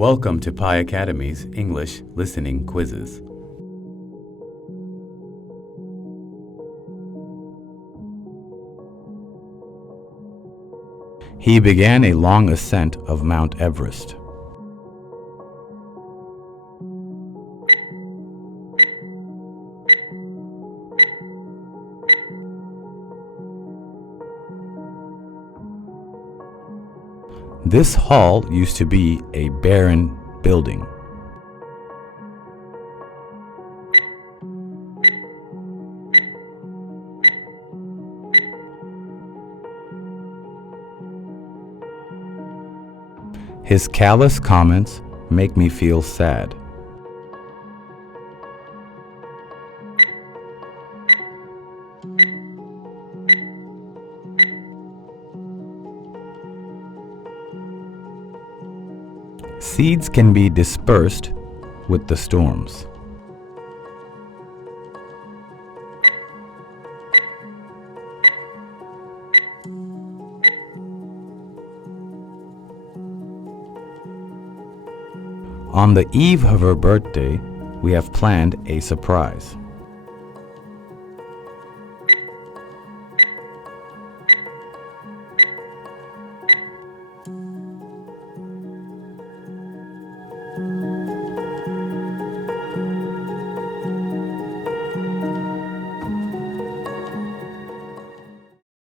Welcome to Pi Academy's English Listening Quizzes. He began a long ascent of Mount Everest. This hall used to be a barren building. His callous comments make me feel sad. Seeds can be dispersed with the storms. On the eve of her birthday, we have planned a surprise.